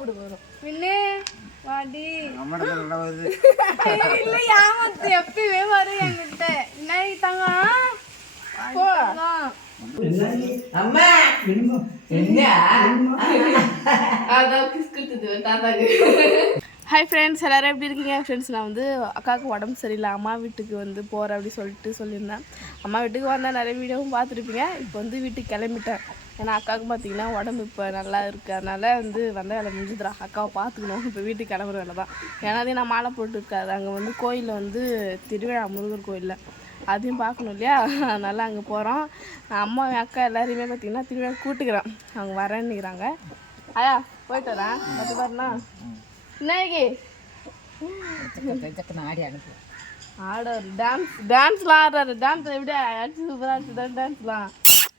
கூப்பிடு வரும் பின்னே வாடி இல்ல ஏமாத்து எப்பவே வரும் என்கிட்ட என்ன தாங்க போ அம்மா என்ன அதான் கிஸ் கொடுத்தது தாத்தாக்கு. ஹாய் ஃப்ரெண்ட்ஸ், எல்லோரும் எப்படி இருக்கீங்க? ஃப்ரெண்ட்ஸ், நான் வந்து அக்காவுக்கு உடம்பு சரியில்லை, அம்மா வீட்டுக்கு வந்து போகிறேன் அப்படி சொல்லியிருந்தேன். அம்மா வீட்டுக்கு வந்தால் நிறைய வீடியோவும் பார்த்துருப்பீங்க. இப்போ வந்து வீட்டுக்கு கிளம்பிட்டேன். ஏன்னா அக்காவுக்கு பார்த்தீங்கன்னா உடம்பு இப்போ நல்லா இருக்குது, அதனால் வந்து வந்த வேலை முடிஞ்சுதுரா, அக்காவை பார்த்துக்கணும். இப்போ வீட்டுக்கு கிளம்புற வேலை தான். ஏன்னா நான் மாலை போட்டுருக்காது, அங்கே வந்து கோயிலில் வந்து திருவிழா, முருகர் கோயிலில் அதையும் பார்க்கணும் இல்லையா, அதனால் அங்கே போகிறோம். அம்மா என் அக்கா எல்லாரையுமே பார்த்தீங்கன்னா திருவிழா கூட்டுக்கிறேன், அவங்க வரேன்னுக்கிறாங்க. ஐயா போயிட்டு வரேன், பார்த்து பாருண்ணா. இன்னைக்கு ஆடி அனுப்பு ஆடாரு டான்ஸ்லாம் ஆடுறாரு. டான்ஸ் எப்படி அடிச்சு சூப்பராக அடிச்சுதான் டான்ஸ்லாம்.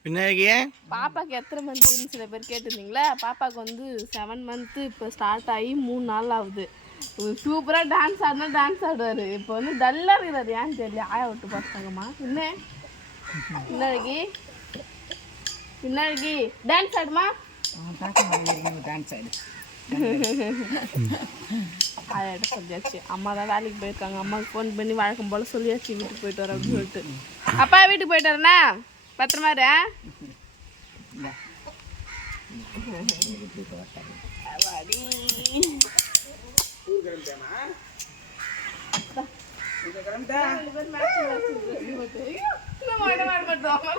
பின்னாடியே பாப்பாவுக்கு எத்தனை மந்த்துன்னு சில பேர் கேட்டிருந்தீங்களா. பாப்பாவுக்கு வந்து 7 மந்த்து இப்போ ஸ்டார்ட் ஆகி 3 நாள் ஆகுது. சூப்பராக டான்ஸ் ஆடினா டான்ஸ் ஆடுவார். இப்போ வந்து டல்லாக இருக்கிறாரு, ஏன்னு தெரியல. ஆயா விட்டு பார்த்தாங்கம்மா. பின்னாடி டான்ஸ் ஆடுமா, டான்ஸ் ஆடு. ஆயாட்ட சொல்லியாச்சு. அம்மா தான் வேலைக்கு போயிருக்காங்க. அம்மாவுக்கு ஃபோன் பண்ணி வழக்கம் போல் சொல்லியாச்சு வீட்டுக்கு போயிட்டு வரேன் அப்படின்னு சொல்லிட்டு. அப்பா வீட்டுக்கு போயிட்டு வரேண்ணா, பத்திரமா இரு.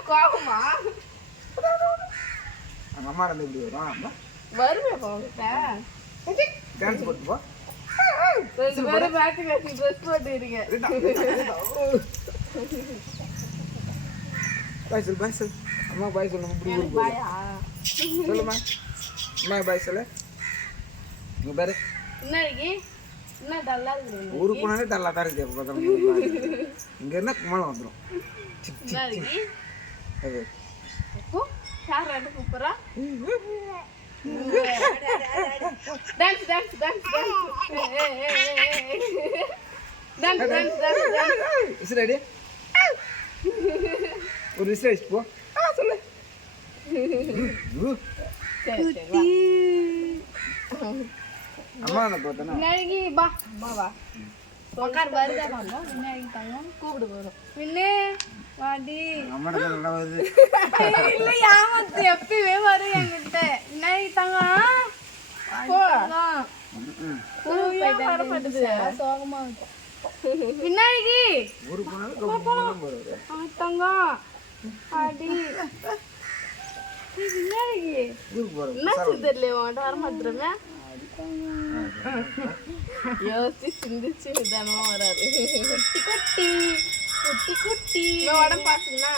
கோபமா வருவே போகிட்ட டான்ஸ் போட்டு போ. Matching dress போட்டுக்கிறீங்க. பாய் சொல்லு, பாய் சொல்லு. அம்மா பாய் சொல்லு. பாயா சொல்லுமா, அம்மா பாய் சொல்லு. இங்கே பாரு, இன்னைக்கு என்ன டல்லா இருக்கு. ஊருக்கு போனாலே டல்லாக தான் இருக்கு. இங்கே இருந்தால் கும்பலம் வந்துடும். இன்னைக்கு யார் ரெண்டு கூப்பிட்றா? Dance dance dance dance dance dance. Whistle அடி, ஒரு விசில் அடிச்சு போ. சொல்லு. அம்மா என்ன பார்த்தனா இன்னைக்கு பா அம்மா வா உட்கார் வருதா வாங்க. இன்னைக்கு தாங்க கூப்பிடு வரும் பின்னே வாடி. அம்மா நல்லா வருது. இல்ல ஏமாத்து எப்பவே வரும் என்கிட்ட. இன்னைக்கு தாங்க போ வரப்பட்டது சோகமா பின்னாடி ஊருக்கு போனாலும் தங்க அடி. பின்னாடி ஊருக்கு போகிறோம். என்ன தெரியல உன்கிட்ட வர மாத்திரமே. யோசிச்சு சிந்திச்சு நிதானமா வராது. குட்டி குட்டி குட்டி குட்டி உடம்பு பாத்துங்கன்னா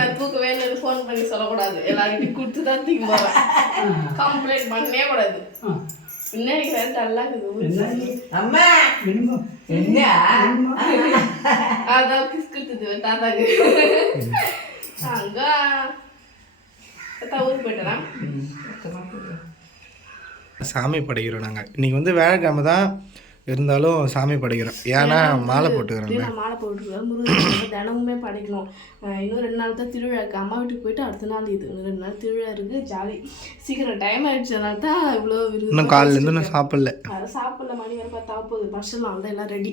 நான் தூக்கவே இல்லை, ஃபோன் பண்ணி சொல்லக்கூடாது. எல்லாருக்கிட்டையும் கொடுத்துதான் தூக்கி போறேன். கம்ப்ளைண்ட் பண்ணவே கூடாது. பின்னாடி நல்லா இருக்குது. அதான் கிஸ் கொடுத்தது தாத்தாக்கு. அங்க ஊருக்கு போயிட்டேன். சாமி படைக்கிறோம் நாங்கள். இன்றைக்கி வந்து வேலைக்கிழமை தான் இருந்தாலும் சாமி படைக்கிறோம். ஏன்னா மாலை போட்டுக்கிறோம். நான் மாலை போட்டுருக்கேன். முருகன் தினமுமே படைக்கணும். இன்னும் 2 நாள் தான் திருவிழா இருக்குது. அம்மா வீட்டுக்கு போயிட்டு அடுத்த நாள் இது 2 நாள் திருவிழா இருக்குது. ஜாலி. சீக்கிரம் டைம் ஆகிடுச்சதுனால தான் இவ்வளோ இன்னும் காலையிலேருந்து நான் சாப்பிடல. சாப்பிடல. மணி வரை பார்த்தா போகுது. பர்சனல் தான் எல்லாம் ரெடி.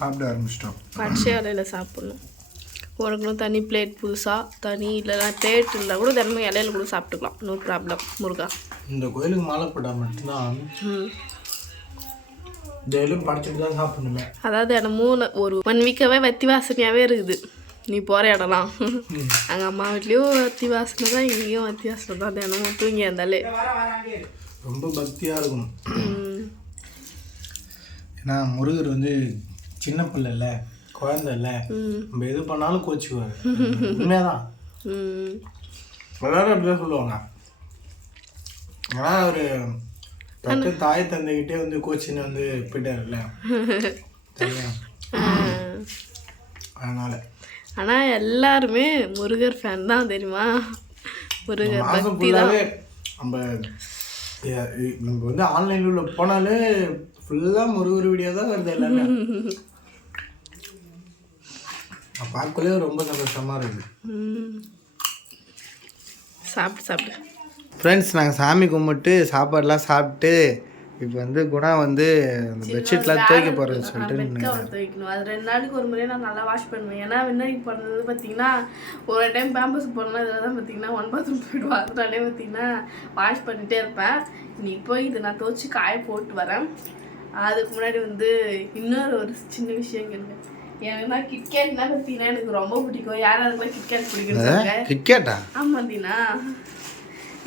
சாப்பிட ஆரம்பிச்சிட்டோம். பச்சை இலையில சாப்பிடணும். உனக்குன்னு தனி பிளேட் புதுசாக தனி இல்லைனா பிளேட் இல்லை கூட தினமும் இலையில கூட சாப்பிட்டுக்கலாம். No problem. முருகா இந்த கோயிலுக்கு மாலை போட்டால் மட்டும்தான் டெய்லியும் படைச்சிட்டு தான் சாப்பிடணுமே. அதாவது இடமும் ஒரு 1 வீக்காகவே வத்தி வாசனையாகவே இருக்குது. நீ போகிற இடம்லாம் அங்கே அம்மா வீட்லேயும் வத்தி வாசனை தான், இங்கேயும் வத்தி வாசனை தான். தினமும் தூங்கி இருந்தாலே ரொம்ப பக்தியாக இருக்கணும். ஏன்னா முருகர் வந்து சின்ன பிள்ளை இல்லை, குழந்தை இல்லை, நம்ம எது பண்ணாலும் கோச்சுக்குவார். உண்மையாதான் எல்லாரும் அப்படிதான் சொல்லுவாங்க. ஏன்னா ஒரு பத்து தாய் தந்தைகிட்டே வந்து கோச்சின்னு வந்து போயிட்டாருல்ல. அதனால் ஆனால் எல்லாருமே முருகர் ஃபேன் தான் தெரியுமா. முருகர் மாதம் பக்தி தான். ஃபுல்லாகவே நம்ம வந்து ஆன்லைனில் உள்ள போனாலே ஃபுல்லாக முருகர் வீடியோ தான் வருது எல்லாமே. பார்க்கலே ரொம்ப சந்தோஷமாக இருக்குது. சாப்பிட்டு ஃப்ரெண்ட்ஸ், நாங்கள் சாமி கும்பிட்டு சாப்பாடுலாம் சாப்பிட்டு இப்போ வந்து குணா வந்து அந்த பெட்ஷீட்லாம் துவைக்க போகிறேன்னு சொல்லிட்டு துவைக்கணும். அது 2 நாளைக்கு ஒரு முறையே நான் நல்லா வாஷ் பண்ணுவேன். ஏன்னா வெண்ணெய் பண்ணுறது பார்த்தீங்கன்னா ஒரு டைம் பேம்பஸ் போடணும், இதில் தான் பார்த்தீங்கன்னா 1 பாத்ரூம் போயிடுவோம். அதனாலே பார்த்தீங்கன்னா வாஷ் பண்ணிகிட்டே இருப்பேன். நீ போய் இதை நான் துவைச்சி காய போட்டு வரேன். அதுக்கு முன்னாடி வந்து இன்னொரு ஒரு சின்ன விஷயம் கேளுங்க. ஏன்னா கிட்கேட்னா பார்த்தீங்கன்னா எனக்கு ரொம்ப பிடிக்கும். யாராருக்குலாம் கிட்கேட் பிடிக்கும்? கிட்கேட்டா? ஆமாம் தீனா.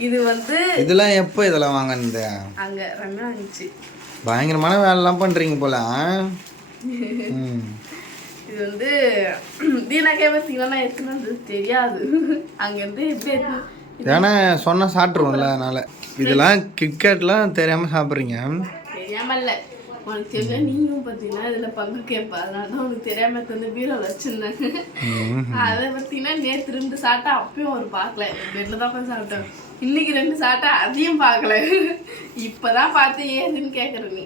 இது வந்து இதெல்லாம் எப்போ இதெல்லாம் வாங்கினது? அங்கே ரம்யா வாங்கிச்சு. பயங்கரமான வேலைலாம் பண்ணுறீங்க போல. இது வந்து தீனாக்கே பார்த்தீங்கன்னா நான் எடுத்துன்னு தெரியாது. அங்கேருந்து எப்படி ஏன்னா சொன்னால் சாப்பிட்ருவோம்ல, அதனால் இதெல்லாம் கிட்கேட்லாம் தெரியாமல் சாப்பிட்றீங்க. தெரியாமல் இல்லை, உனக்கு தெரிஞ்சா நீயும் பார்த்தீங்கன்னா இதில் பங்கு கேட்ப. அதனால தான் உனக்கு தெரியாமல் வந்து பீரோவில் வச்சுருந்தாங்க. அதை பார்த்தீங்கன்னா நேற்று 2 சாப்பிட்டா அப்பயும் ஒரு பார்க்கல. 2 தான் உட்காந்து சாப்பிட்டேன். இன்னைக்கு 2 சாப்பிட்டா அதையும் பார்க்கல. இப்போதான் பார்த்து ஏதுன்னு கேட்குற நீ.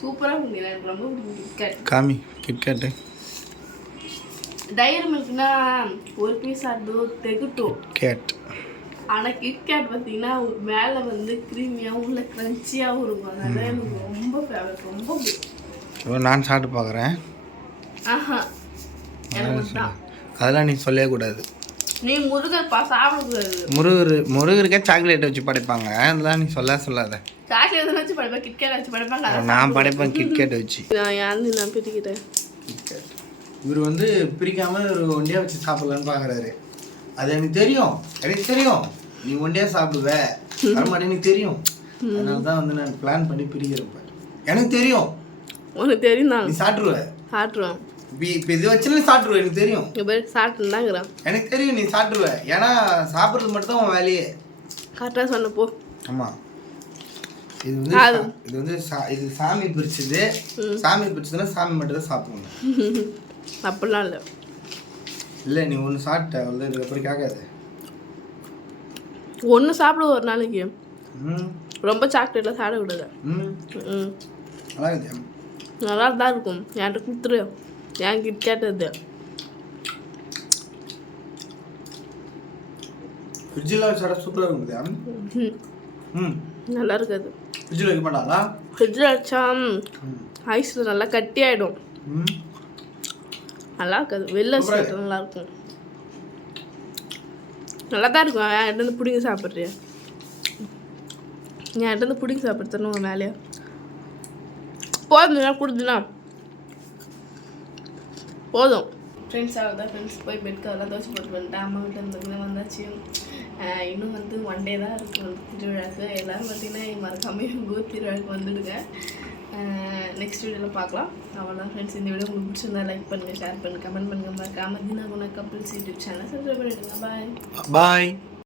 சூப்பராக இருக்குது, எனக்கு ரொம்ப பிடிக்கும் கிட்கேட். காமி கிட்கேட்டு. டைரி மில்க்னா ஒரு பீஸ் சாப்பிட்டு தெகுட்டும் கேட். ஆனால் கிட்கேட் பார்த்தீங்கன்னா மேலே வந்து க்ரீமியாகவும் உள்ள க்ரன்ச்சியாகவும் இருக்கும். அதனால எனக்கு ரொம்ப ஃபேவரட், ரொம்ப பிடிக்கும். நான் சாப்பிட்டு பார்க்குறேன். ஆஹா, எனக்கு தான். அதெல்லாம் நீ சொல்லவே கூடாது. நீ முருகர் சாப்பிடக்கூடாது. முருகருக்கே சாக்லேட் வச்சு படைப்பாங்க, அதெல்லாம் நீ சொல்லாத. சாக்லேட் வச்சு படைப்பேன், கிட்கேட் வச்சு படைப்பாங்க. நான் படைப்பேன் கிட்கேட் வச்சு. நான் பிரிக்கிட்டேன். இவர் வந்து பிரிக்காம ஒரு ஒண்டியா வச்சு சாப்பிடலான்னு பார்க்குறாரு. அது எனக்கு தெரியும் நீ ஒண்டியா சாப்பிடுவ வரமாட்டே எனக்கு தெரியும். அதனால தான் வந்து நான் பிளான் பண்ணி பிரிக்கிறப்ப எனக்கு தெரியும். உனக்கு தெரியும் தான், நீ சாப்பிட்ருவ. சாப்பிட்ருவான். இப்போ இது வச்சு சாப்பிட்ருவேன், எனக்கு தெரியும். சாப்பிட்டுதாங்கிறான், எனக்கு தெரியும் நீ சாப்பிட்ருவ. ஏன்னா சாப்பிட்றது மட்டும் தான் உன் வேலையே. கரெக்டாக சொன்னப்போ. ஆமாம், இது வந்து இது சாமி பிரிச்சது. சாமி பிரிச்சதுன்னா சாமி மட்டும் தான் சாப்பிடணும். அப்படிலாம் இல்லை. இல்லை, நீ ஒன்று சாப்பிட்ட வந்து இதுக்கப்புறம் கேட்காது. ஒன்று சாப்பிடுவோம் ஒரு நாளைக்கு. ரொம்ப சாக்லேட்லாம் சாப்பிடக்கூடாது. நல்லா இருக்கு, நல்லா தான் இருக்கும். என்கிட்ட கொடுத்துரு, என் கேட்டது. ஃப்ரிட்ஜில் வச்சு சாப்பிட்டா சூப்பராக இருக்குது. நல்லா இருக்காது. ஃப்ரிட்ஜில் வைக்க மாட்டாங்களா? ஃப்ரிட்ஜில் வச்சா ஐஸில் நல்லா கட்டி ஆகிடும். நல்லா இருக்காது. வெளில சாப்பிட்டா நல்லா இருக்கும். நல்லா தான் இருக்கும். என்கிட்ட இருந்து பிடிங்க சாப்பிட்றியா? என்கிட்ட இருந்து பிடிங்க சாப்பிட்றதுன்னு ஒரு வேலையா போதும். கொடுத்துனா போதும். ஃப்ரெண்ட்ஸ் ஆகுதா? ஃப்ரெண்ட்ஸ் போய் பெட்க்கு அதெல்லாம் துவச்சி போட்டு பண்ணிட்டேன். அம்மா வீட்டில் இருந்து வந்தாச்சு. இன்னும் வந்து 1 டே தான் இருக்குது வந்து திருவிழாக்கு. எல்லோரும் பார்த்தீங்கன்னா மறக்காமல் எங்கள் ஊர் திருவிழாக்கு வந்துடுங்க. நெக்ஸ்ட் வீடியோவில் பார்க்கலாம். அவ்வளோதான் ஃப்ரெண்ட்ஸ். இந்த வீடியோ உங்களுக்கு பிடிச்சிருந்தா லைக் பண்ணுங்கள், ஷேர் பண்ணுங்கள், கமெண்ட் பண்ணுங்கள். மறக்காம Dina Guna couples YouTube channel subscribe பண்ணிவிடுங்க. பாய்.